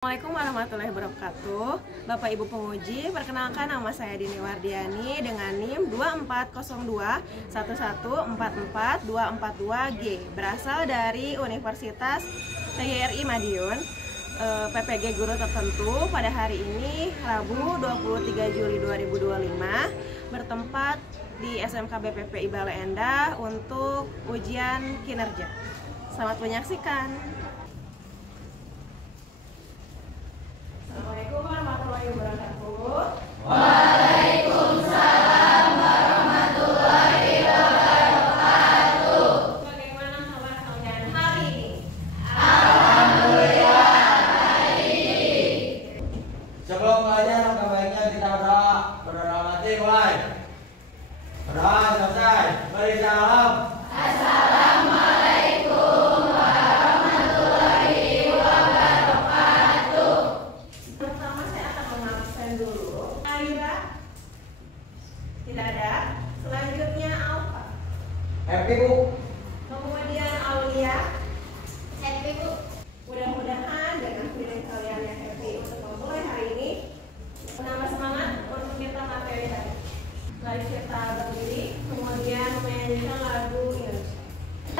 Assalamualaikum warahmatullahi wabarakatuh. Bapak Ibu penguji, perkenalkan nama saya Dini Wardiani dengan NIM 24021144242G, berasal dari Universitas PGRI Madiun, PPG Guru Tertentu. Pada hari ini Rabu 23 Juli 2025 bertempat di SMK BPPI Bale Endah untuk ujian kinerja. Selamat menyaksikan. Assalamualaikum warahmatullahi wabarakatuh. Waalaikumsalam warahmatullahi wabarakatuh. Bagaimana kabar kalian hari ini? Alhamdulillah hari ini. Sebelum belajar, langkah baiknya kita berdoa mati mulai. Berdoa selesai. Beri salam. Assalamualaikum warahmatullahi wabarakatuh. Pertama saya akan mengabsen dulu. Aira tidak ada. Selanjutnya Alfa. Happy Bu. Kemudian Aulia. Happy Bu. Mudah-mudahan dengan feeling kalian yang happy untuk memulai hari ini, menambah semangat untuk kita materi tadi. Mari kita berdiri, kemudian menyanyikan lagu Indonesia.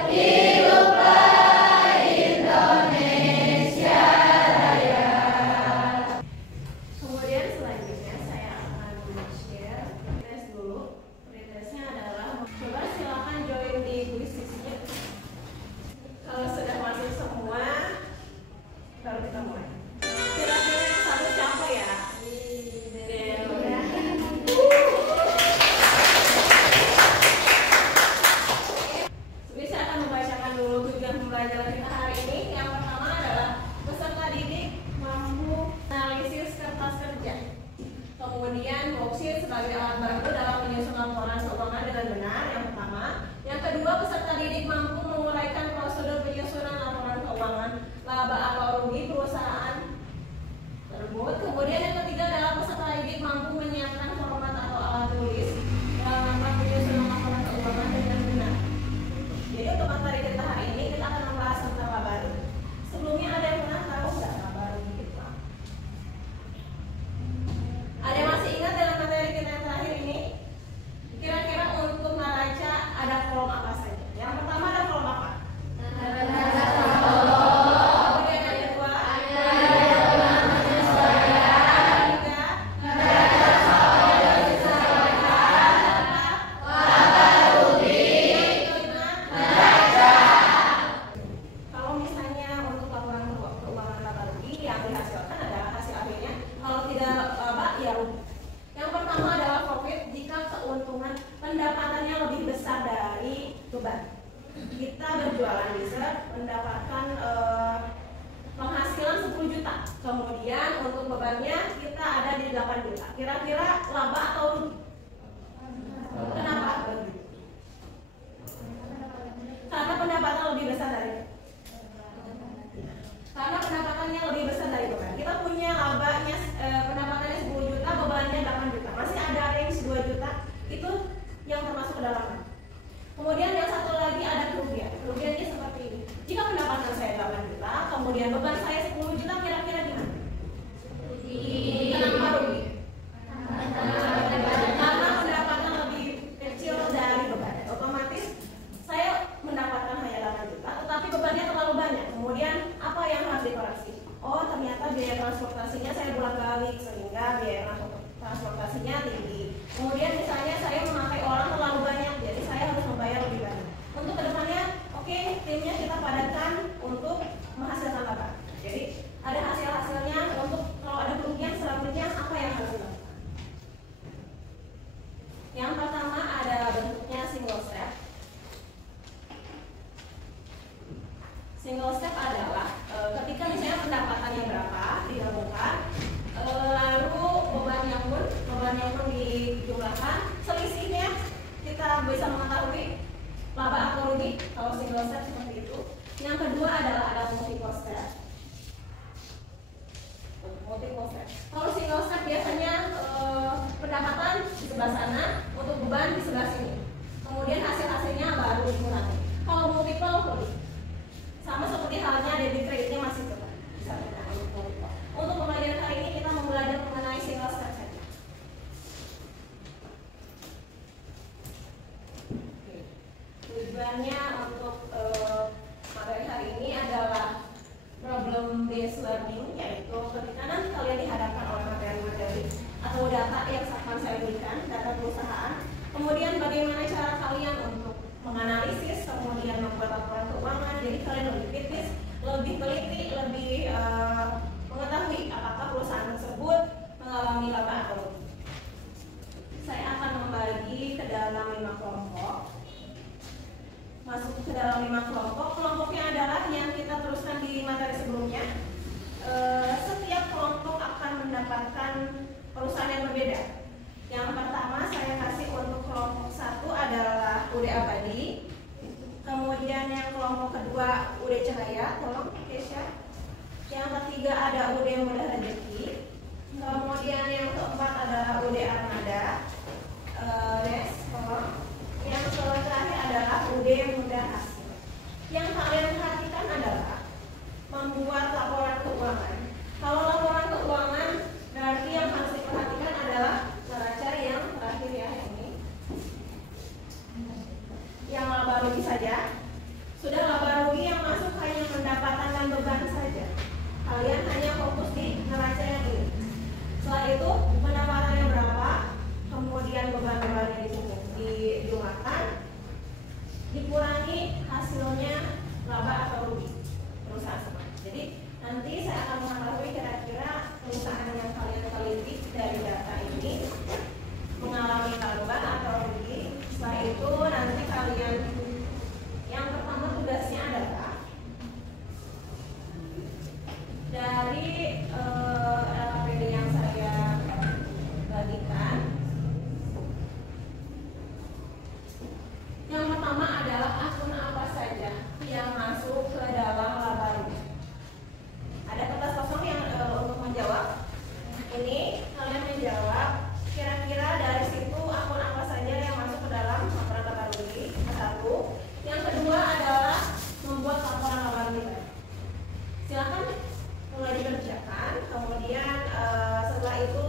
Hiduplah Indonesia Raya. Kemudian selanjutnya saya akan share tes dulu. Pretestnya adalah, coba silakan join di kuisnya. Kalau sudah masuk semua, baru kita mulai. Kira-kira yang satu siapa ya? Jadi saya akan membacakan dulu tujuan pembelajaran kita hari ini. Yang pertama adalah peserta didik mampu analisis kertas kerja. Kemudian worksheet sebagai alat bantu dalam menyusun laporan keuangan dengan benar. Yang pertama. Yang kedua, peserta didik mampu menguraikan prosedur penyusunan laporan keuangan laba atau rugi perusahaan tersebut. Kemudian yang ketiga adalah peserta didik mampu menyiapkan format atau alat tulis dalam rangka penyusunan laporan keuangan dengan benar. Jadi untuk materi kita hari ini kita akan membahas tentang laba rugi. Sebelumnya ada yang pernah tahu nggak laba rugi itu apa? Ada yang masih ingat dalam materi kita yang terakhir ini? Kira-kira untuk neraca ada kolom apa saja? Yang pertama ada kolom apa? Kemudian yang kedua ketiga, kalau misalnya untuk laporan keuangan laba rugi yang dihasilkan adalah hasil akhirnya. Kalau tidak laba ya rugi. Yang pertama adalah profit jika keuntungan pendapatannya lebih besar dari beban. Kita berjualan dessert mendapatkan penghasilan 10 juta. Kemudian untuk bebannya kita ada di 8 juta. Kira-kira laba atau rugi? Kenapa rugi? Karena pendapatan lebih besar dari beban. Kita punya labanya pendapatannya 10 juta, bebannya 8 juta. Masih ada range 2 juta. Itu yang termasuk ke dalam. Kemudian yang satu lagi ada kerugian. Kerugiannya seperti ini. Jika pendapatan saya 8 juta, kemudian beban saya 10 juta, kira-kira gimana? Kenapa rugi? Karena pendapatan lebih kecil dari beban. Otomatis saya mendapatkan hanya 8 juta, tetapi bebannya terlalu banyak. Kemudian apa yang harus dikoreksi? Oh, ternyata biaya transportasinya saya bolak-balik sehingga biaya transportasinya tinggi. Kemudian misalnya saya memakai orang terlalu banyak, jadi saya harus membayar lebih banyak. Untuk kedepannya, oke, timnya kita padatkan untuk menghasilkan laba. Jadi ada hasil-hasilnya. Untuk kalau ada kerugian selanjutnya apa yang harus dilakukan? Yang pertama ada bentuknya single step. Single step adalah ketika misalnya pendapatannya berapa digabungkan, lalu bebannya pun dijumlahkan, selisihnya kita bisa mengetahui laba atau rugi kalau single step seperti itu. Yang kedua adalah ada multiple step. Kalau single step biasanya pendapatan di sebelah sana, untuk beban di sebelah sini. Kemudian hasil-hasilnya baru dikurangi. Kalau multiple sama seperti halnya debit kreditnya masih tetap bisa. Kemudian bagaimana cara kalian untuk menganalisis, kemudian membuat laporan keuangan. Jadi kalian lebih kritis, lebih teliti, lebih mengetahui apakah perusahaan tersebut mengalami laba atau rugi. Saya akan membagi ke dalam 5 kelompok. Masuk ke dalam 5 kelompok. Kelompoknya adalah yang kita teruskan di materi sebelumnya. Setiap kelompok akan mendapatkan perusahaan yang berbeda. Yang pertama saya kasih untuk kelompok 1 adalah UD Abadi. Kemudian yang kelompok kedua UD Cahaya, tolong Kesha. Yang ketiga ada UD Mudah Rezeki. Kemudian yang keempat adalah UD Armada. Des, tolong. Yang terakhir adalah UD Mudah Hasil. Yang kalian perhatikan adalah membuat laporan keuangan. Kalau laporan keuangan berarti yang harus diperhatikan adalah neraca yang terakhir ya ini. Yang laba rugi saja. Sudah laba rugi yang masuk hanya pendapatan dan beban saja. Kalian hanya fokus di neraca yang ini. Setelah itu pendapatannya berapa, kemudian beban-bebannya dijumlahkan, dikurangi hasilnya laba atau rugi perusahaan semua. Jadi nanti saya akan mengetahui kira-kira perusahaan yang kalian teliti dari data ini mengalami laba atau rugi. Setelah itu nanti kalian yang pertama tugasnya adalah dari LKPD yang saya bagikan. Yang pertama adalah akun apa saja yang masuk ke dalam laba rugi. Ada kertas kosong yang untuk menjawab. Ini kalian menjawab kira-kira dari situ akun apa saja yang masuk ke dalam laporan laba rugi. Satu. Yang kedua adalah membuat laporan laba rugi. Silakan mulai dikerjakan. Kemudian setelah itu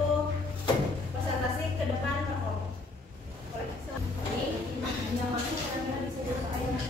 presentasi ke depan ke kelompok. Ini yang masuk kira-kira di situ ayat.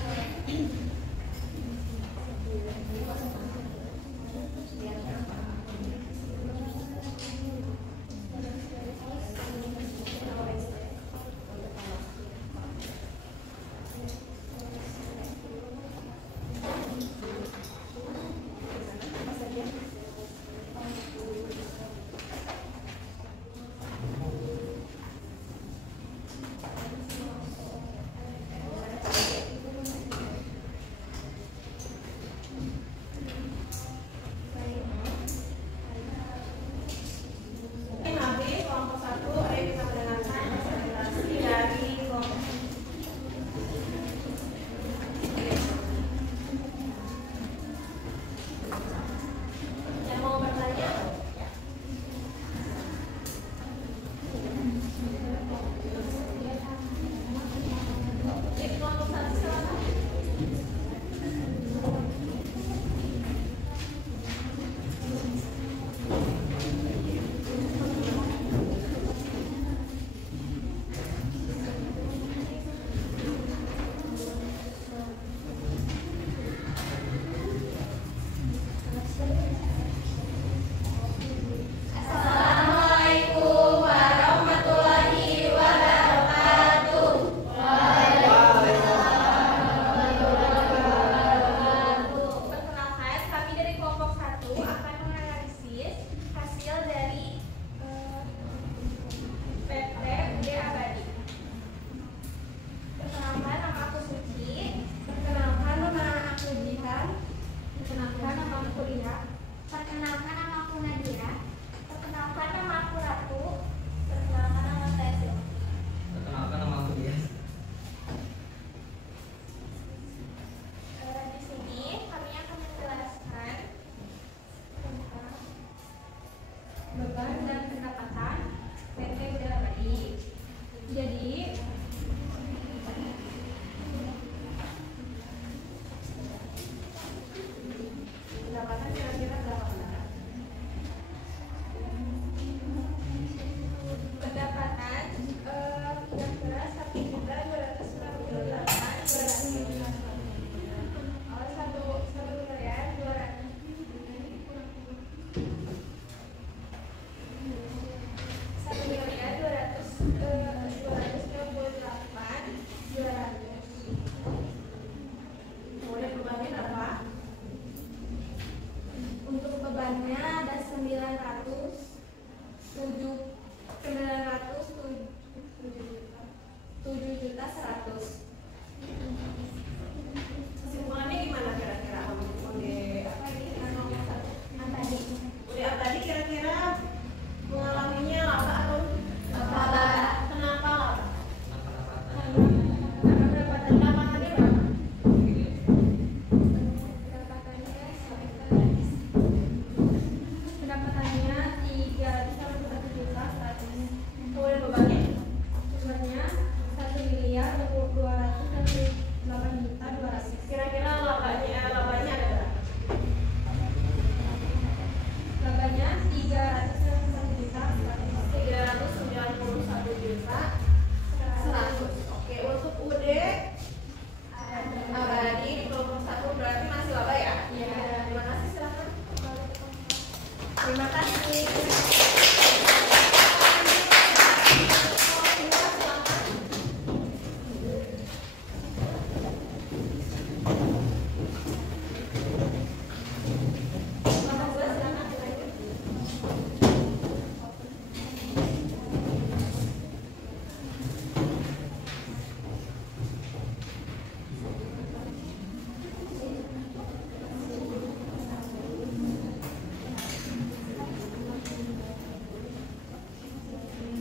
Terima kasih.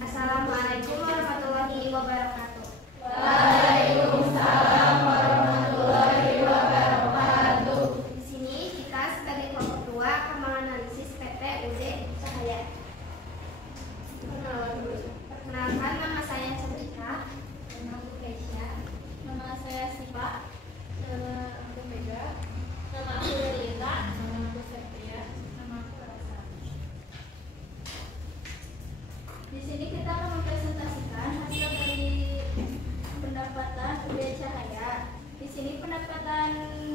Assalamualaikum warahmatullahi wabarakatuh. Waalaikumsalam warahmatullahi wabarakatuh. Di sini kita sebagai kelompok 2 akan menganalisis PT UD Cahaya. Perkenalkan, nama saya Cantika. Nama aku Keisha. Nama saya Sipa. Nama aku Mega. Nama aku Lelita. Nama aku Septia. Nama aku Rasa. Di sini kita akan mempresentasikan hasil dari pendapatan UD Cahaya. Di sini pendapatannya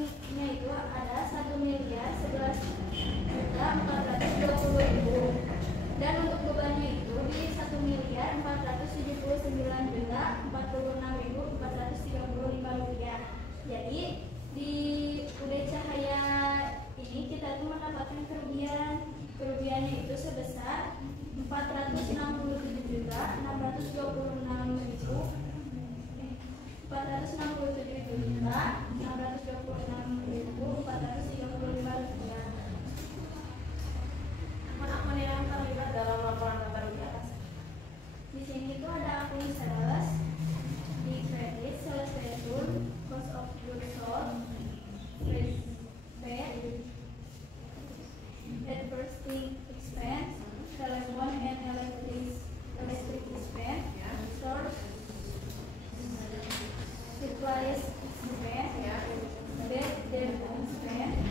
itu ada 1.011.420.000 dan untuk bebannya itu di 1.479.046.435 rupiah. Jadi di UD Cahaya ini kita tuh mendapatkan kerugiannya itu sebesar 467.626.435 rupiah. Akun-akun yang terlibat dalam laporan tata rupiah apa saja? Di sini itu ada akun sales, di kredit, sales return, cost of goods sold, freight, advertising expense, telephone and electric expense, store, supplies expense, bad debt expense,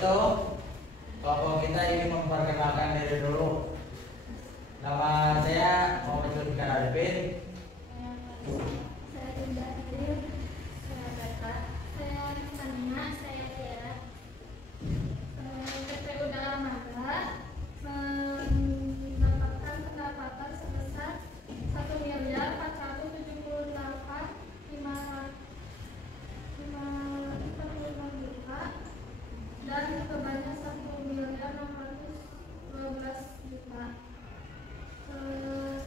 itu kelompok kita ingin memperkenalkan diri dulu. Nama saya Muhammad Zulfikar Arifin. Saya Dinda Adil, saya Beta, saya Sanina, saya Tiara. PPU Dalam Naga mendapatkan pendapatan sebesar 1.048.545 juta dan kebanyakan 1.612 juta.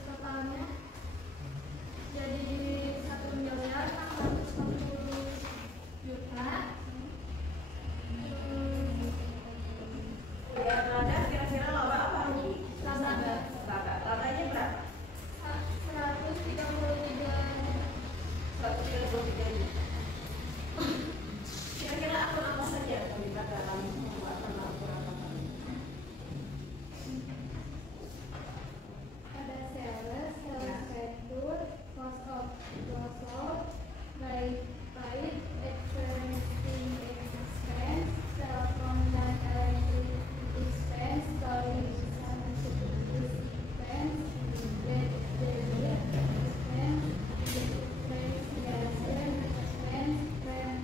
Totalnya jadi 1.640 juta. Ya, laba kira-kira laba apa nih? Laba. Labanya berapa? 133 Kira-kira akun apa saja yang terlibat dalam pembuatan laporan? ada sales venture, cost of verified existing expense, telepon dan electric expense, tolling expense, debt debit expense, expense rent expense,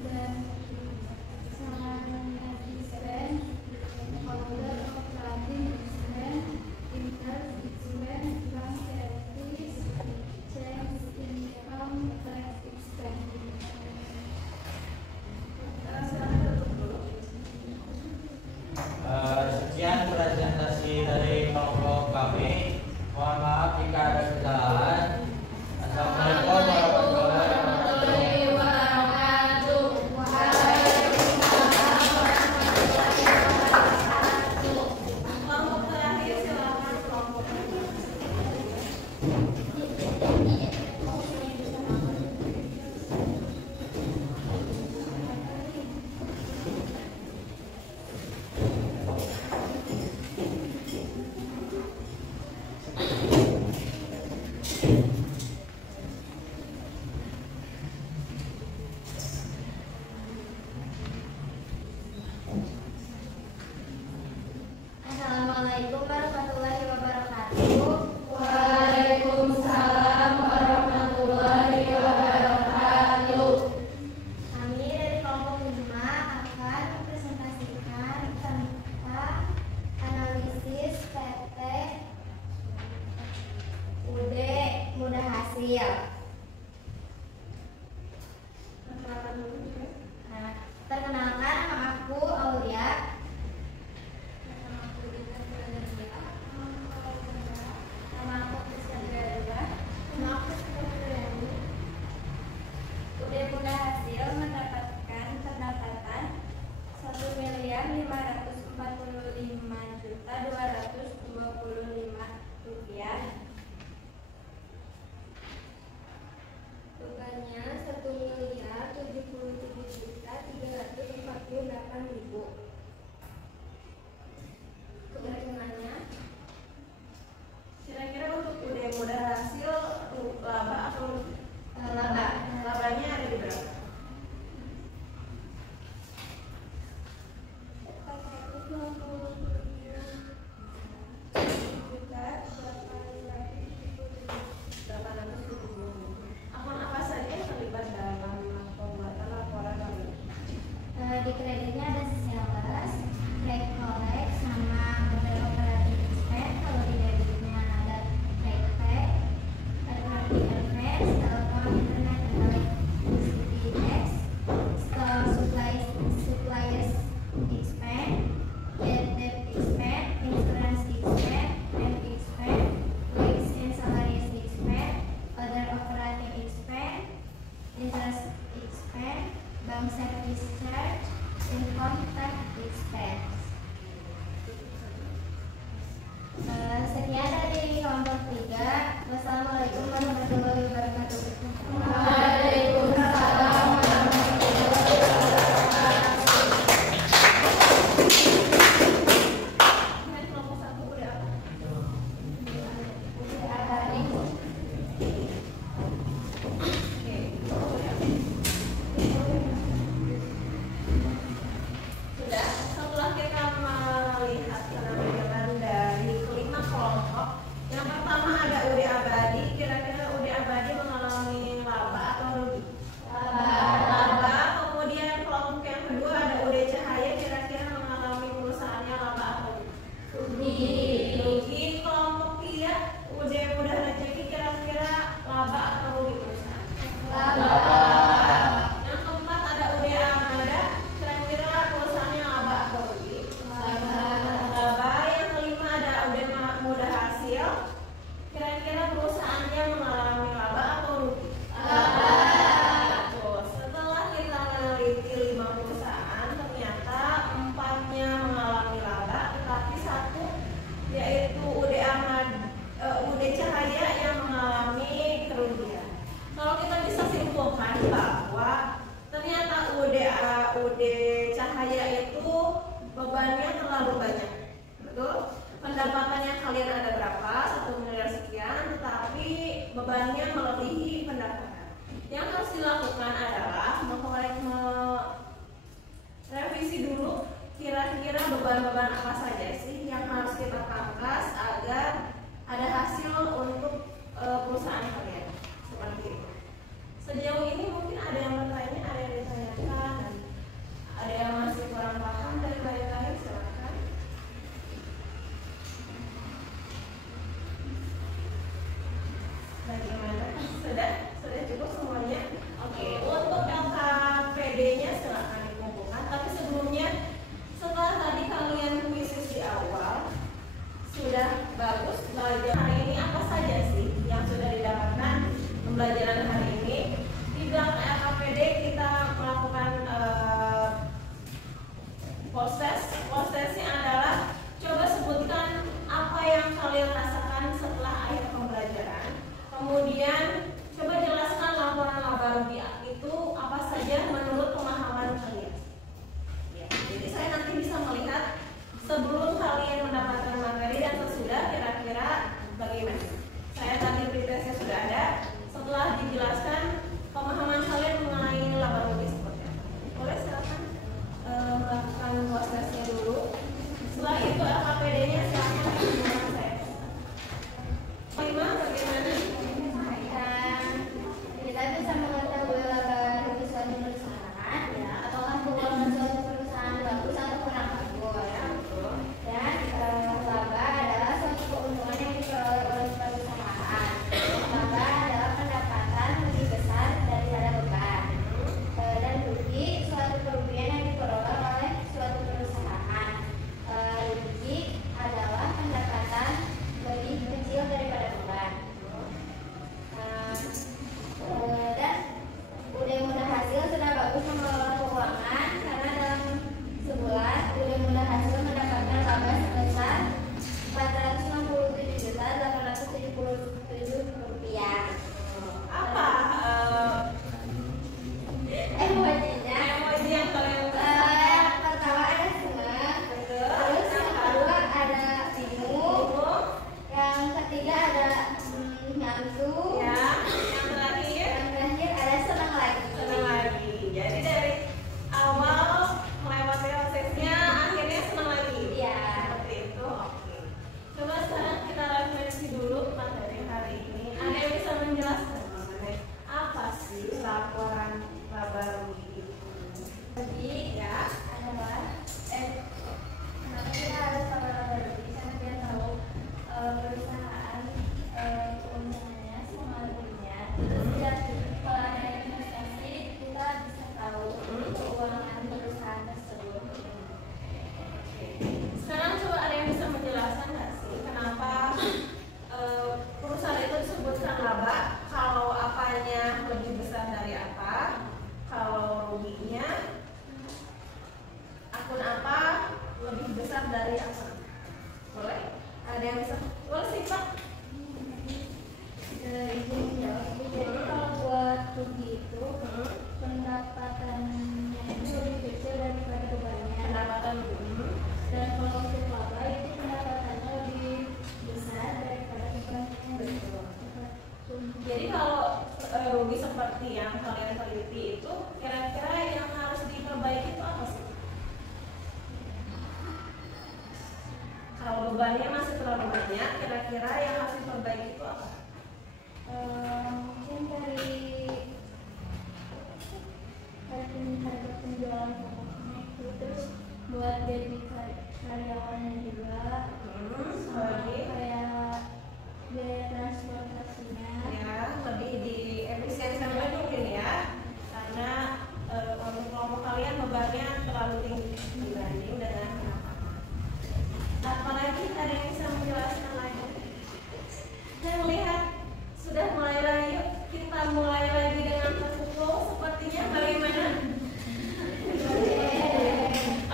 dan sarana expense, order operating expense, interest expense, bank service, change income tax expense. Sekian presentasi dari kelompok kami. Mohon maaf jika ada kesalahan. Assalamualaikum warahmatullahi wabarakatuh. Kelompok terakhir silakan kelompok. Assalamualaikum warahmatullahi wabarakatuh. Waalaikumsalam warahmatullahi wabarakatuh. Kami dari kelompok 5 akan mempresentasikan tentang analisis PT UD Mudah Hasil. Nah, perkenalkan, nama aku Aulia. Nama aku Krisdayanti. Nama aku Krisdayanti. UD Mudah Hasil mendapatkan pendapatan 1.545.225 rupiah. Bebannya 1.077.348.000. Keuntungannya Kira-kira untuk udah mudah hasil laba atau laba. labanya ada di berapa? Akun apa saja yang terlibat dalam pembuatan laporan laba? Di kreditnya ada sales, trade collect, sama model operating expense. Kalau di debitnya ada trade pay, advertising telepon, internet, electricity tax, store suppliers expense, bad debt expense, insurance expense, rent expense, wage and salaries expense, other operating expense, interest expense, bank service charge, income tax expense. Sekian dari kelompok 3. Wassalamualaikum warahmatullahi wabarakatuh. Waalaikumsalam warahmatullahi wabarakatuh. Dengan kelompok 1 udah apa? Oke. Cahaya itu bebannya terlalu banyak, betul? Pendapatannya kalian ada berapa? 1 miliar sekian, tetapi bebannya melebihi pendapatan. Yang harus dilakukan adalah revisi dulu kira-kira beban-beban apa saja sih yang harus kita pangkas agar ada hasil untuk perusahaan kalian. Seperti itu. Sejauh ini mungkin ada yang bertanya, ada yang ditanyakan, ada yang masih kurang paham dari lain-lain, silakan. Bagaimana? Sudah cukup semuanya? Oke, untuk LKPD-nya silakan dikumpulkan. Tapi sebelumnya, setelah tadi kalian kuisis di awal, sudah bagus belajar hari ini apa saja sih yang sudah didapatkan pembelajaran hari ini. Di belakang LKPD kita melakukan post-testnya adalah coba sebutkan apa yang kalian rasakan setelah akhir pembelajaran. Kemudian coba jelaskan laporan laba rugi itu apa saja menurut pemahaman kalian. Ya, jadi saya nanti bisa melihat sebelum kalian mendapatkan materi dan sesudah kira-kira bagaimana. Saya tadi pretestnya sudah ada. Setelah dijelaskan pemahaman kalian mengenai laba rugi seperti apa. Boleh silakan melakukan post-testnya dulu. Setelah itu LKPD-nya silakan dengan saya. Lima bagaimana? Kita bisa mengetahui laba rugi suatu perusahaan ya, ataukah keuangan suatu perusahaan bagus atau kurang bagus ya. Dan laba adalah suatu keuntungan yang diperoleh oleh perusahaan. Laba adalah pendapatan lebih besar daripada beban. Dan rugi suatu kerugian yang diperoleh oleh suatu perusahaan. Rugi adalah pendapatan lebih kecil daripada beban. Dan mudah-mudahan hasil sudah bagus mengelola keuangan karena dalam sebulan mudah-mudahan hasil mendapatkan laba sebesar Rp467.877 Apa emojinya. emoji yang kalian Yang pertama ada senang, terus yang kedua ada bingung, yang ketiga ada ngantuk, ya, yang terakhir yang terakhir ada senang lagi. senang lagi. Jadi dari awal melewati prosesnya akhirnya senang lagi. Iya. Seperti itu. Oke. Coba sekarang kita refleksi dulu materi hari ini. Ada yang bisa menjelaskan mengenai apa sih laporan laba rugi itu? Jadi Ya. adalah kenapa kita harus laba rugi karena kita tahu perusahaan keuntungannya sama ruginya. Terus juga kalau ada investasi kita bisa tahu keuangan perusahaan tersebut. Sekarang coba ada yang bisa menjelaskan nggak sih kenapa perusahaan itu disebutkan laba? Kalau apanya lebih besar dari apa? Kalau ruginya akun apa lebih besar dari apa? Boleh? Ada yang bisa? Boleh sih Pak? Izin menjawab. Jadi kalau buat rugi itu pendapatannya itu lebih kecil daripada bebannya. Pendapatan Dan kalau untuk laba itu pendapatannya lebih besar daripada bebannya. Jadi kalau rugi seperti yang kalian teliti itu, kira-kira yang harus diperbaiki itu apa sih? Kalau bebannya masih terlalu banyak, kira-kira yang harus diperbaiki itu apa? Mungkin dari harga penjualan pokoknya itu, terus buat gaji karyawannya juga, Lagi kayak biaya transportasinya. ya lebih diefisiensikan lagi mungkin ya, karena untuk kelompok kalian bebannya terlalu tinggi dibanding dengan apalagi ada yang bisa menjelaskan lagi. Saya melihat sudah mulai lagi, kita mulai lagi dengan terpukul sepertinya bagaimana?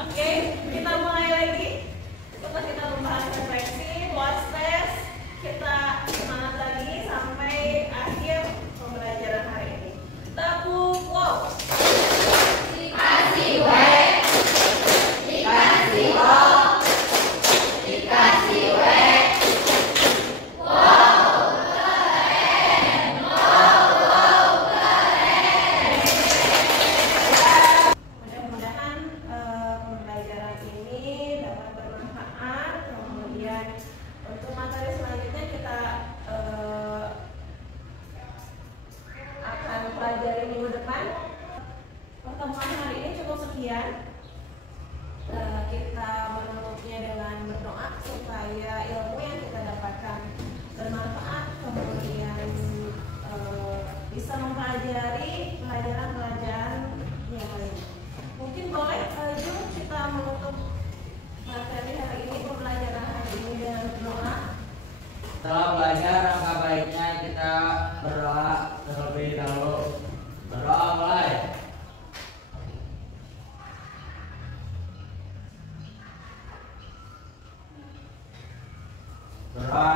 Oke, kita mulai lagi. Coba kita membahas refleksi, post test, kita semangat lagi sampai akhir pembelajaran hari ini. Tepuk wow. Kasih, supaya ilmu yang kita dapatkan bermanfaat, kemudian bisa mempelajari pelajaran-pelajaran yang lain. Mungkin boleh Jul kita menutup materi hari ini, pembelajaran hari ini dengan doa. Setelah belajar, angka baiknya kita berdoa terlebih dahulu. Berdoa mulai. Berdoa